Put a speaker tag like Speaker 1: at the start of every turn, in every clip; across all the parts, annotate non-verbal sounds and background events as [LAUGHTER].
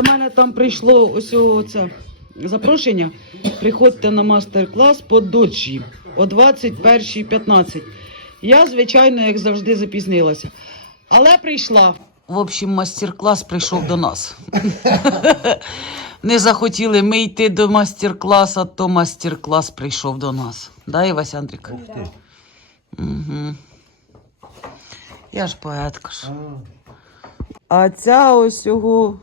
Speaker 1: До мене там прийшло ось це запрошення. Приходьте на мастер-клас по доджі о 21.15. Я, звичайно, як завжди, запізнилася. Але прийшла. В общем, мастер-клас прийшов до нас. Не захотіли ми йти до мастер-класу, то мастер-клас прийшов до нас. Да, Івась Андрік? Угу. Я ж поетка ж. А ця ось його,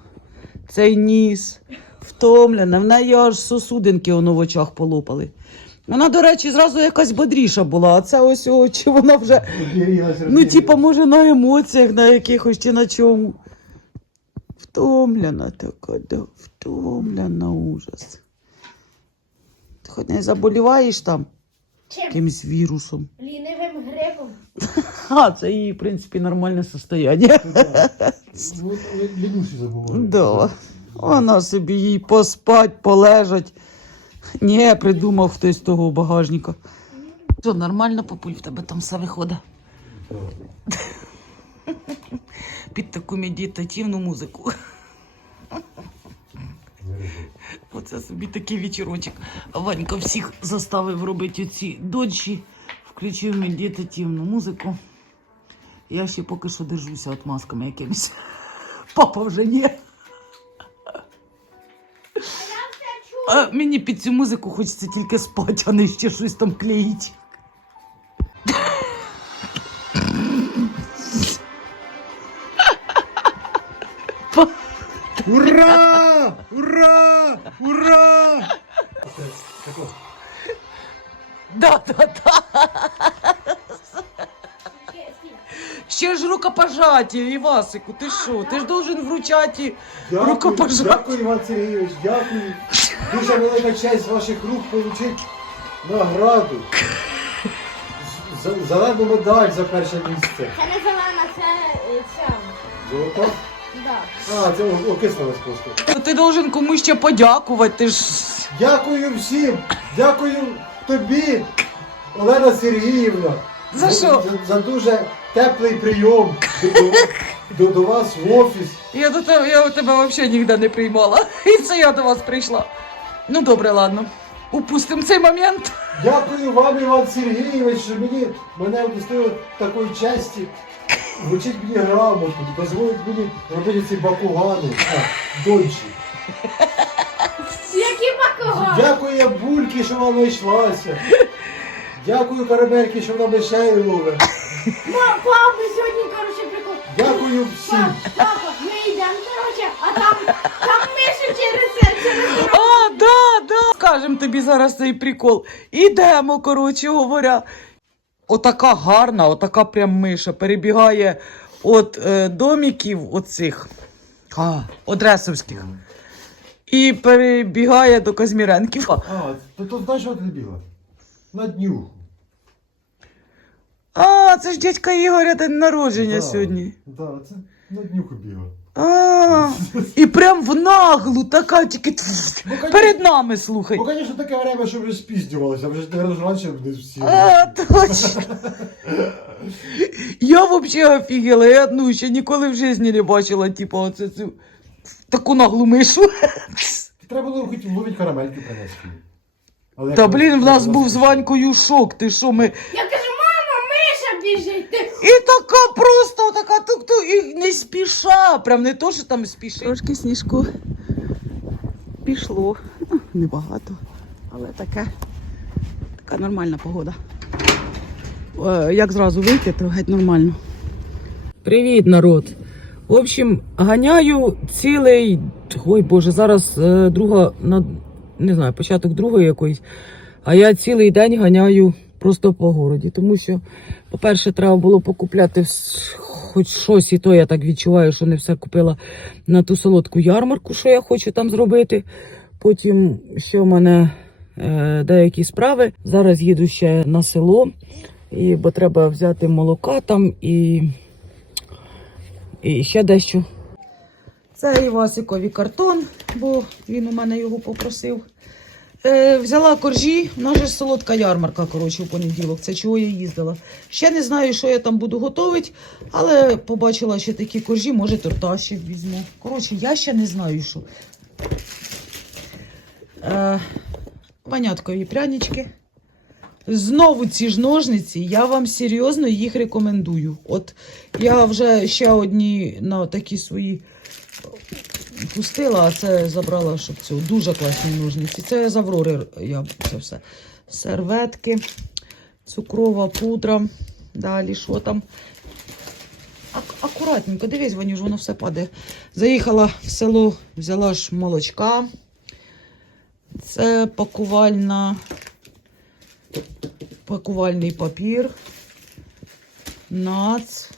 Speaker 1: цей ніс втомлена. В неї аж сосудинки воно в очах полопали. Вона, до речі, зразу якась бодріша була, а це ось чи вона вже, ну, типа, може, на емоціях, на якихось чи на чому. Втомлена така, да, втомлена ужас. Ти хоч не заболіваєш там
Speaker 2: Чим?
Speaker 1: якимось вірусом.
Speaker 2: Лінивим грибом.
Speaker 1: А, це її, в принципі, нормальне состояння.
Speaker 3: Забувають.
Speaker 1: Да. Вона собі їй поспать, полежать. Ні, придумав хтось того багажника. Що, нормально, папуль, в тебе там все виходить. Під таку медитативну музику. Оце собі такий вечірочок. Ванька всіх заставив робити оці доджі, включив медитативну музику. Я ще поки що держуся от масками якимось. [LAUGHS] Папа вже ні. А мені під цю музику хочеться тільки спати, а не ще щось там клеїть. Ж рукопожаття, Івасику, ти що? Ти ж должен вручати
Speaker 3: Дякую,
Speaker 1: рукопожаття.
Speaker 3: дякую, Іван Сергійович, дякую. Дуже велика честь з ваших рук отримати награду. З- за- Зелену медаль за перше місце.
Speaker 2: Це не зелена, це е, ця.
Speaker 3: Золото?
Speaker 2: Да.
Speaker 3: А, це окислилось просто.
Speaker 1: Ти должен комусь ще подякувати. Ти ж
Speaker 3: Дякую всім! Дякую тобі, Олена Сергіївна.
Speaker 1: За що?
Speaker 3: За, за дуже теплий прийом до, до, до вас в офіс.
Speaker 1: я до тебе, я у тебе взагалі ніде не приймала. І це я до вас прийшла. Ну добре, ладно. Упустимо цей момент.
Speaker 3: Дякую вам, Іван Сергійович, що мені мене удостоїли такої честі. Вручить мені грамоту, дозволить мені робити ці бакугани, а, дончі.
Speaker 2: Які бакугани?
Speaker 3: Дякую бульки, що вона знайшлася. Дякую карамельки, що вона ще робить.
Speaker 2: Папа, сьогодні, коротше, прикол.
Speaker 3: Дякую всім.
Speaker 2: Пап, Папа, ми йдемо, коротше, а там, там миша через це, через
Speaker 1: А, да, да. Скажем тобі зараз цей прикол. Ідемо, коротше говоря. Отака гарна, отака прям миша перебігає від е, домиків оцих а, одресовських. І перебігає до Казміренків.
Speaker 3: А, то, то знаєш, що ти біла? На днюху.
Speaker 1: А, це ж дядька Ігоря день народження
Speaker 3: Да,
Speaker 1: сьогодні.
Speaker 3: Да, це на днюху біла.
Speaker 1: А, і прям в наглу, така тільки тьф,
Speaker 3: Ну, конечно.
Speaker 1: перед нами слухай.
Speaker 3: Бо, звісно, таке время, що вже спіздювалося, вже ж наверное, раніше не всі.
Speaker 1: А, точно. Я вообще офігела, я ну, ще ніколи в житті не бачила, типу, оце цю таку наглу мишу.
Speaker 3: Треба було хоч ловити карамельки принести. Але
Speaker 1: Та
Speaker 3: як
Speaker 1: блін, в нас був з Ванькою шок. Ти що ми.
Speaker 2: Я кажу, миша біжить.
Speaker 1: І така просто, така тук-тук, і не спіша. Прям не то, що там спішить. Трошки сніжку пішло. Ну, небагато, але таке. Така нормальна погода. Е, Як зразу вийти, то геть нормально. Привіт, народ. В общем, ганяю цілий. Ой Боже, зараз е, друга на не знаю, початок другої якоїсь. А я цілий день ганяю просто по городі. Тому що, по-перше, треба було покупляти хоч щось, і то я так відчуваю, що не все купила на ту солодку ярмарку, що я хочу там зробити. Потім ще в мене е, деякі справи. Зараз їду ще на село, і, бо треба взяти молока там і, і ще дещо. Це Івасикові картон, бо він у мене його попросив. Е, взяла коржі, в нас же солодка ярмарка, коротше, у понеділок. Це чого я їздила. Ще не знаю, що я там буду готувати, але побачила ще такі коржі, може торта ще візьму. Коротше, я ще не знаю, що. Е, ваняткові прянички. Знову ці ж ножниці, я вам серйозно їх рекомендую. От я вже ще одні на такі свої пустила, а це забрала, щоб цього. Дуже класні ножниці. Це з Аврори я це все. Серветки, цукрова пудра. Далі що там? Ак- акуратненько, дивись, Ванюш, воно все падає. Заїхала в село, взяла ж молочка. Це пакувальна, пакувальний папір. Нац.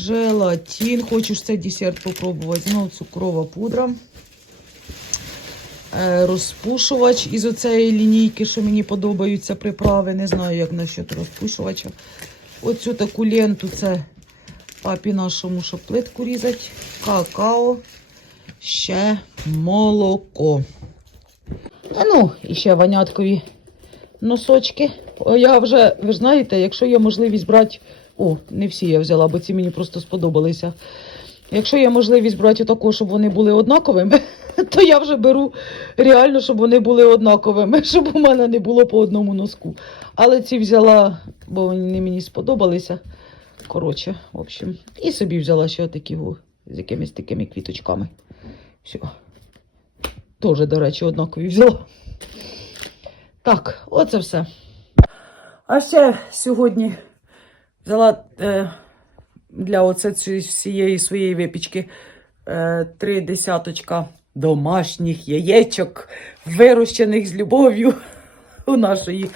Speaker 1: Желатин. Хочу цей десерт попробувати. Знову цукрова пудра. Е, розпушувач із оцеї лінійки, що мені подобаються приправи. Не знаю, як насчет розпушувача. Оцю таку ленту це папі нашому, щоб плитку різати. Какао. Ще молоко. Ну, і ще ваняткові носочки. Я вже, ви ж знаєте, якщо є можливість брати. О, не всі я взяла, бо ці мені просто сподобалися. Якщо є можливість брати такого, щоб вони були однаковими, [LAUGHS] то я вже беру реально, щоб вони були однаковими, [LAUGHS] щоб у мене не було по одному носку. Але ці взяла, бо вони мені сподобалися. Коротше, в общем, і собі взяла ще такі з якимись такими квіточками. Все. Теж, до речі, однакові взяла. Так, оце все. А ще сьогодні взяла е, для оце всієї своєї випічки е, три десяточка домашніх яєчок, вирощених з любов'ю у нашої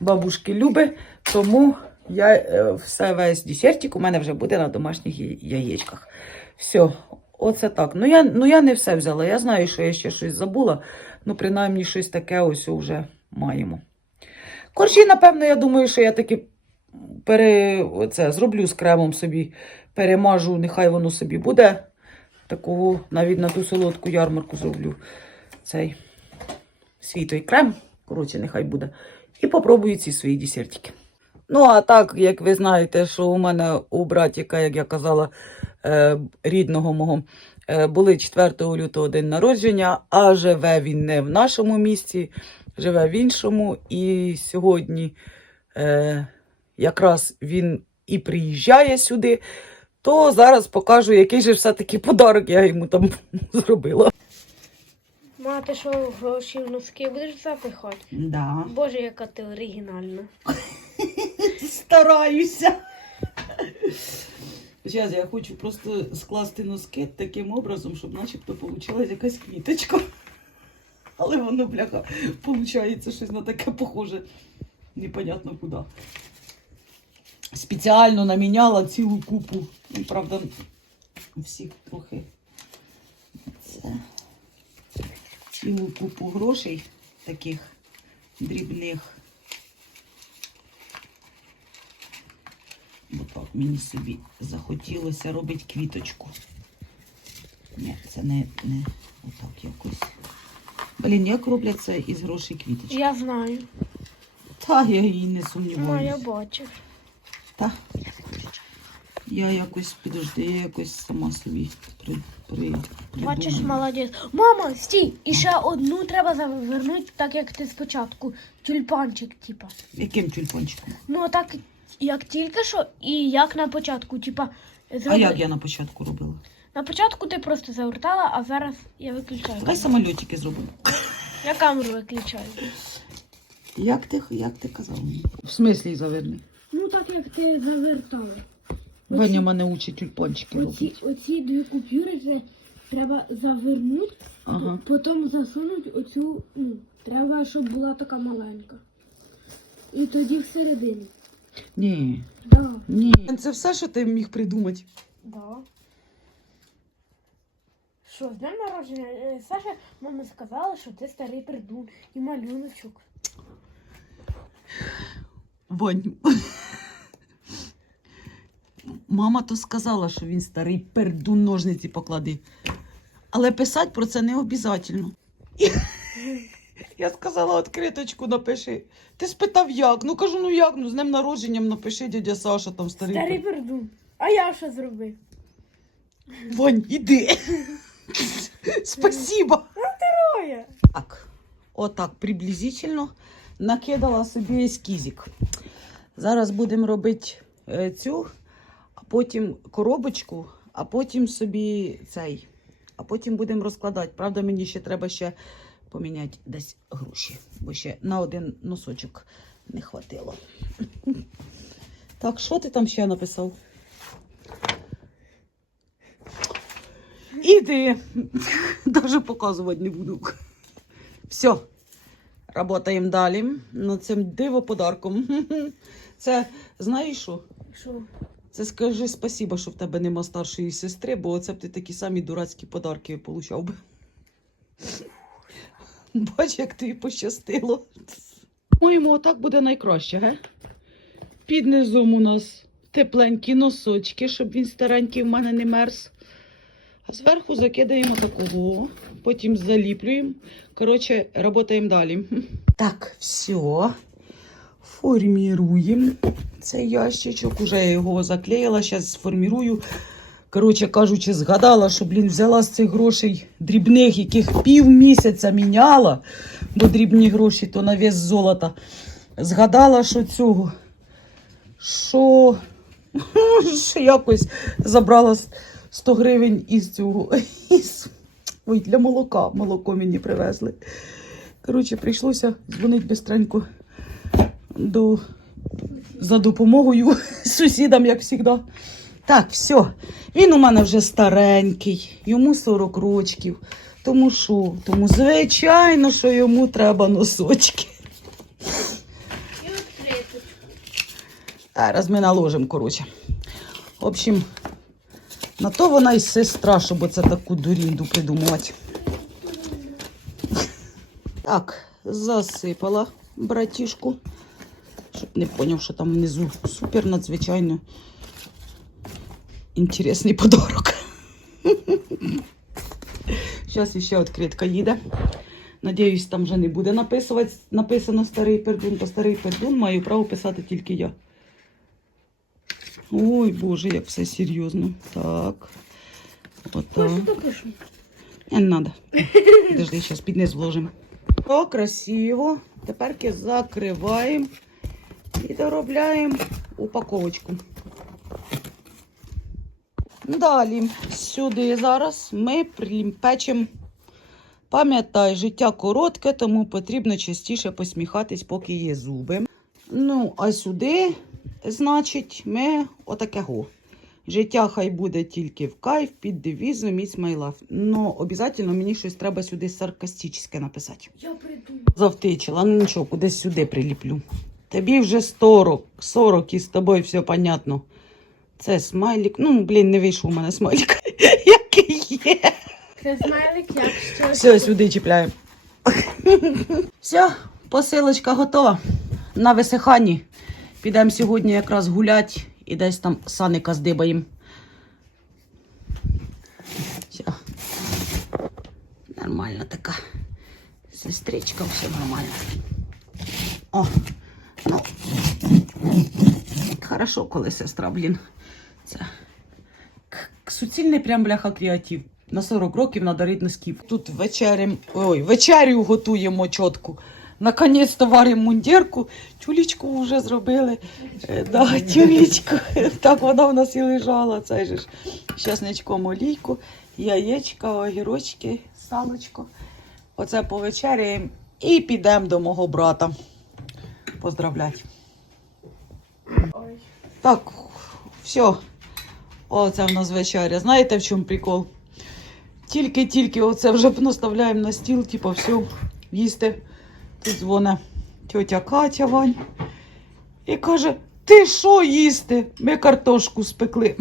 Speaker 1: бабушки Люби. Тому я е, все весь десертик у мене вже буде на домашніх яєчках. Все, оце так. Ну я, ну я не все взяла. Я знаю, що я ще щось забула. Ну, принаймні, щось таке ось вже маємо. Коржі, напевно, я думаю, що я таки пере, оце, зроблю з кремом собі, перемажу, нехай воно собі буде. Такого навіть на ту солодку ярмарку зроблю цей свій той крем. Коротше, нехай буде. І попробую ці свої десертики. Ну, а так, як ви знаєте, що у мене у братіка, як я казала, е, рідного мого, е, були 4 лютого день народження, а живе він не в нашому місті, живе в іншому. І сьогодні е, якраз він і приїжджає сюди, то зараз покажу, який же все-таки подарок я йому там [LAUGHS] зробила.
Speaker 2: Ма, ти що гроші в носки будеш запихати?
Speaker 1: Да.
Speaker 2: Боже, яка ти оригінальна. [LAUGHS]
Speaker 1: Стараюся. Зараз я хочу просто скласти носки таким образом, щоб начебто вийшла якась квіточка. Але воно, бляха, виходить щось на таке похоже. Непонятно куди. Спеціально наміняла цілу купу. Ну, правда, всіх трохи. Це цілу купу грошей таких дрібних. Бо так мені собі захотілося робити квіточку. Ні, це не, не отак якось. Блін, як роблять це із грошей квіточки?
Speaker 2: Я знаю.
Speaker 1: Та я її не
Speaker 2: Ма, я
Speaker 1: сумніваюся.
Speaker 2: Бачу.
Speaker 1: Та. Я якось, підожди, я якось сама собі при, при,
Speaker 2: Бачиш, молодець. Мама, стій! І ще одну треба завернути, так як ти спочатку. Тюльпанчик, типа.
Speaker 1: Яким тюльпанчиком?
Speaker 2: Ну, так як тільки що, і як на початку, типа.
Speaker 1: А як я на початку робила?
Speaker 2: На початку ти просто завертала, а зараз я виключаю.
Speaker 1: Хай самольотики зробила.
Speaker 2: Я камеру виключаю.
Speaker 1: Як ти, як ти казав мені? В смислі заверни?
Speaker 2: Ну так як ти завертала.
Speaker 1: Ваня мене учить тюльпанчики
Speaker 2: Оці,
Speaker 1: робити.
Speaker 2: оці дві купюри це треба завернути,
Speaker 1: Ага.
Speaker 2: потім засунути оцю, ну, треба, щоб була така маленька. І тоді всередині.
Speaker 1: Ні.
Speaker 2: Да.
Speaker 1: Ні. Це все, що ти міг придумати.
Speaker 2: Да. Що, з днем народження? Е, Саша мама сказала, що ти старий придун і малюночок.
Speaker 1: Вань. Мама то сказала, що він старий пердун ножниці поклади. Але писати про це не обов'язково. Я сказала, відкриточку напиши. Ти спитав як? Ну кажу, ну як? Ну з днем народженням напиши дядя Саша там старий.
Speaker 2: Старий
Speaker 1: пер-
Speaker 2: А я що зробив?
Speaker 1: Вань, іди. Спасибо.
Speaker 2: Ой,
Speaker 1: Так, отак приблизительно накидала собі ескізик. Зараз будемо робити е, цю, а потім коробочку, а потім собі цей. А потім будемо розкладати. Правда, мені ще треба ще поміняти десь гроші, бо ще на один носочок не хватило. Так, що ти там ще написав? Іди. Даже показувати не буду. Все. Работаємо далі над цим диво подарком. Це знаєш що?
Speaker 2: що?
Speaker 1: Це скажи спасіба, що в тебе нема старшої сестри, бо оце б ти такі самі дурацькі подарки получав би. Бач, як тобі пощастило. Моєму отак буде найкраще, ге? Під низом у нас тепленькі носочки, щоб він старенький в мене не мерз. А зверху закидаємо такого, потім заліплюємо. Коротше, працюємо далі. Так, все. Форміруємо цей ящичок. Уже я його заклеїла, зараз сформірую. Коротше кажучи, згадала, що, блін, взяла з цих грошей дрібних, яких пів місяця міняла, бо дрібні гроші то на вес золота. Згадала, що цього, що, [LAUGHS] що якось забрала 100 гривень із цього. [LAUGHS] Із, ой, для молока. Молоко мені привезли. Коротше, прийшлося дзвонити бистренько до, за допомогою [LAUGHS] сусідам, як завжди. Так, все. Він у мене вже старенький, йому 40 років. Тому що? Тому, звичайно, що йому треба носочки. Зараз ми наложимо, коротше. В общем, на то вона і сестра, щоб оце таку дурінду придумувати. Так, засипала братішку, щоб не поняв, що там внизу супер надзвичайно інтересний подарок. Зараз іще відкритка їде. Надіюсь, там вже не буде написувати, написано старий пердун, бо старий пердун маю право писати тільки я. Ой, Боже, як все серйозно. Так. Отак. Не, не надо. Подожди, зараз під низ вложимо. О, красиво. Тепер закриваємо і доробляємо упаковочку. Далі, сюди зараз ми печемо. Пам'ятай, життя коротке, тому потрібно частіше посміхатись, поки є зуби. Ну, а сюди, значить, ми отакого. Життя хай буде тільки в кайф під девізом It's my life. Ну, обов'язково мені щось треба сюди саркастичне написати.
Speaker 2: Я придумав.
Speaker 1: Завтичила, ну нічого, кудись сюди приліплю. Тобі вже 40, 40 і з тобою все понятно. Це смайлик. Ну, блін, не вийшов у мене смайлик. [LAUGHS] Який є.
Speaker 2: Це смайлик, як щось.
Speaker 1: Все, сюди чіпляємо. Все, посилочка готова. На висиханні. Підемо сьогодні якраз гулять і десь там саника здибаємо. Все. Нормальна така. Сестричка, все нормально. О, ну. Хорошо, коли сестра, блін. Це суцільний прям бляха креатив. На 40 років надарить носків. Тут вечерям, ой, вечерю готуємо чітку. Наконець-то варимо мундірку. Тюлечку вже зробили. Е, Да, тюлечку. [LAUGHS] Так вона в нас і лежала. Це ж чесничком олійку, яєчка, огірочки, салочко. Оце повечеряємо і підемо до мого брата. Поздравлять.
Speaker 2: Ой.
Speaker 1: Так, все. О, це в нас вечеря. Знаєте, в чому прикол? Тільки-тільки оце вже наставляємо на стіл, типу, все, їсти. Тут дзвоне тьотя Катя Вань і каже: Ти що їсти? Ми картошку спекли.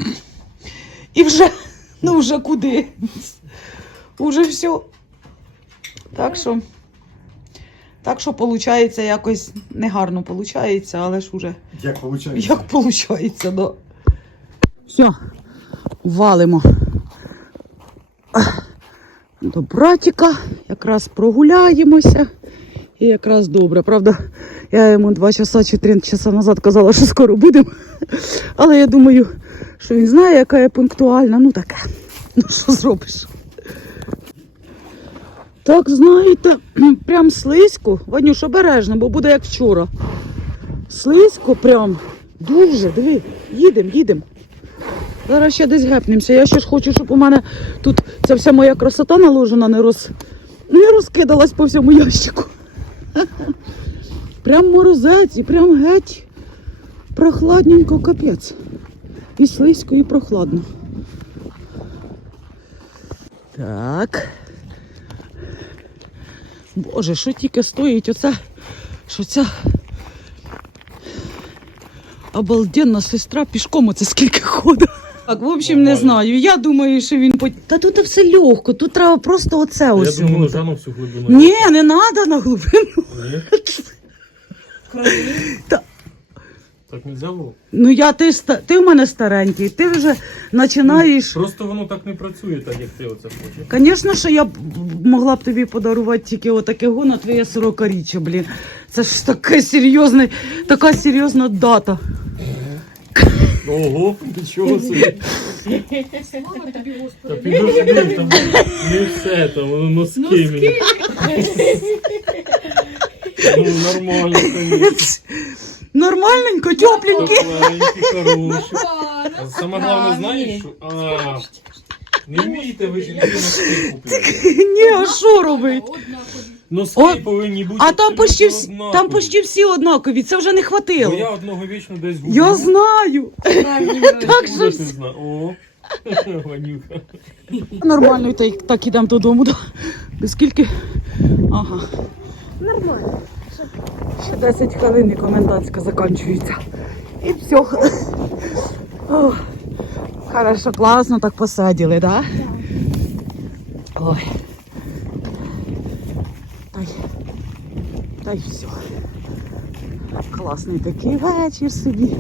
Speaker 1: І вже, ну вже куди? Уже все. Так що, так що, виходить, якось негарно виходить, але ж уже
Speaker 3: Як виходить?
Speaker 1: як виходить, да. Все, валимо. До братіка, якраз прогуляємося. І якраз добре. Правда, я йому два часа чи три часа назад казала, що скоро будемо. Але я думаю, що він знає, яка я пунктуальна. Ну таке. Ну що зробиш? Так, знаєте, [CLEARS THROAT] прям слизько. Ванюш, обережно, бо буде як вчора. Слизько прям. Дуже, диви, їдемо, їдемо. Зараз ще десь гепнемося. Я ще ж хочу, щоб у мене тут ця вся моя красота наложена не, роз... не розкидалась по всьому ящику. [LAUGHS] Прям морозець і прям геть прохладненько капець. І слизько, і прохладно. Так. Боже, що тільки стоїть оце, що ця обалденна сестра пішком оце скільки ходить. Так, в общем, не знаю. Я думаю, що він по. Та тут все легко, тут треба просто оце ось.
Speaker 4: Я думаю,
Speaker 1: от.
Speaker 4: на всю глибину.
Speaker 1: Ні, не треба на глибину. Та-
Speaker 4: Так не було?
Speaker 1: Ну я ти ста- ти в мене старенький, ти вже починаєш.
Speaker 4: Просто воно так не працює, так як ти оце хочеш.
Speaker 1: Звісно, що я б могла б тобі подарувати тільки отаке го на твоє сорокаріччя, блін. Це ж таке серйозне, така серйозна дата.
Speaker 4: Ого, нічого [LAUGHS] собі.
Speaker 2: Слава тобі,
Speaker 4: Та
Speaker 2: Господи.
Speaker 4: підожди, там не все, там воно носки мені. Ну, нормально, [LAUGHS] конечно.
Speaker 1: Нормальненько.
Speaker 4: А саме головне, знаєш, що... А, не вмієте ви жінки носки купляти.
Speaker 1: Ні, а що робить?
Speaker 2: Однакові.
Speaker 4: Носки
Speaker 1: О,
Speaker 4: повинні бути
Speaker 1: А там почти,
Speaker 4: абсолютно
Speaker 1: всі,
Speaker 4: однакові.
Speaker 1: там почти всі однакові, це вже не
Speaker 4: Бо я
Speaker 1: хватило.
Speaker 4: одного вічно десь гублю.
Speaker 1: Я знаю. Так
Speaker 4: Куди
Speaker 1: що
Speaker 4: ти зна- О, [LAUGHS] Ванюха.
Speaker 1: нормально, так, так ідемо додому. Да. Скільки? Ага.
Speaker 2: Нормально.
Speaker 1: Ще 10 хвилин і комендантська закінчується. І все. Хорошо, класно так посадили, да? Ой. Та й, та й все. Класний такий вечір собі.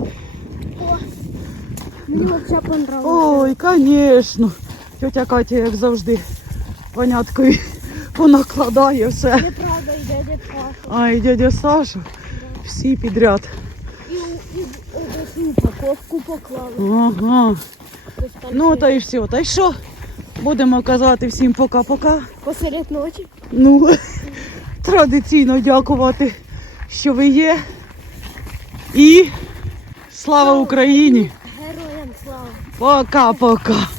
Speaker 2: Мені взагалі понравилось.
Speaker 1: Ой, звісно. Тетя Катя, як завжди, поняткові понакладає все.
Speaker 2: Неправда йде, де Паша.
Speaker 1: Ай, дядя Саша, всі підряд.
Speaker 2: І, і обесну упаковку поклали.
Speaker 1: Ага. Ну та й все. Та й що? Будемо казати всім пока-пока.
Speaker 2: Посеред ночі.
Speaker 1: Ну, [LAUGHS] традиційно дякувати, що ви є. І слава Україні!
Speaker 2: Героям слава.
Speaker 1: Пока-пока!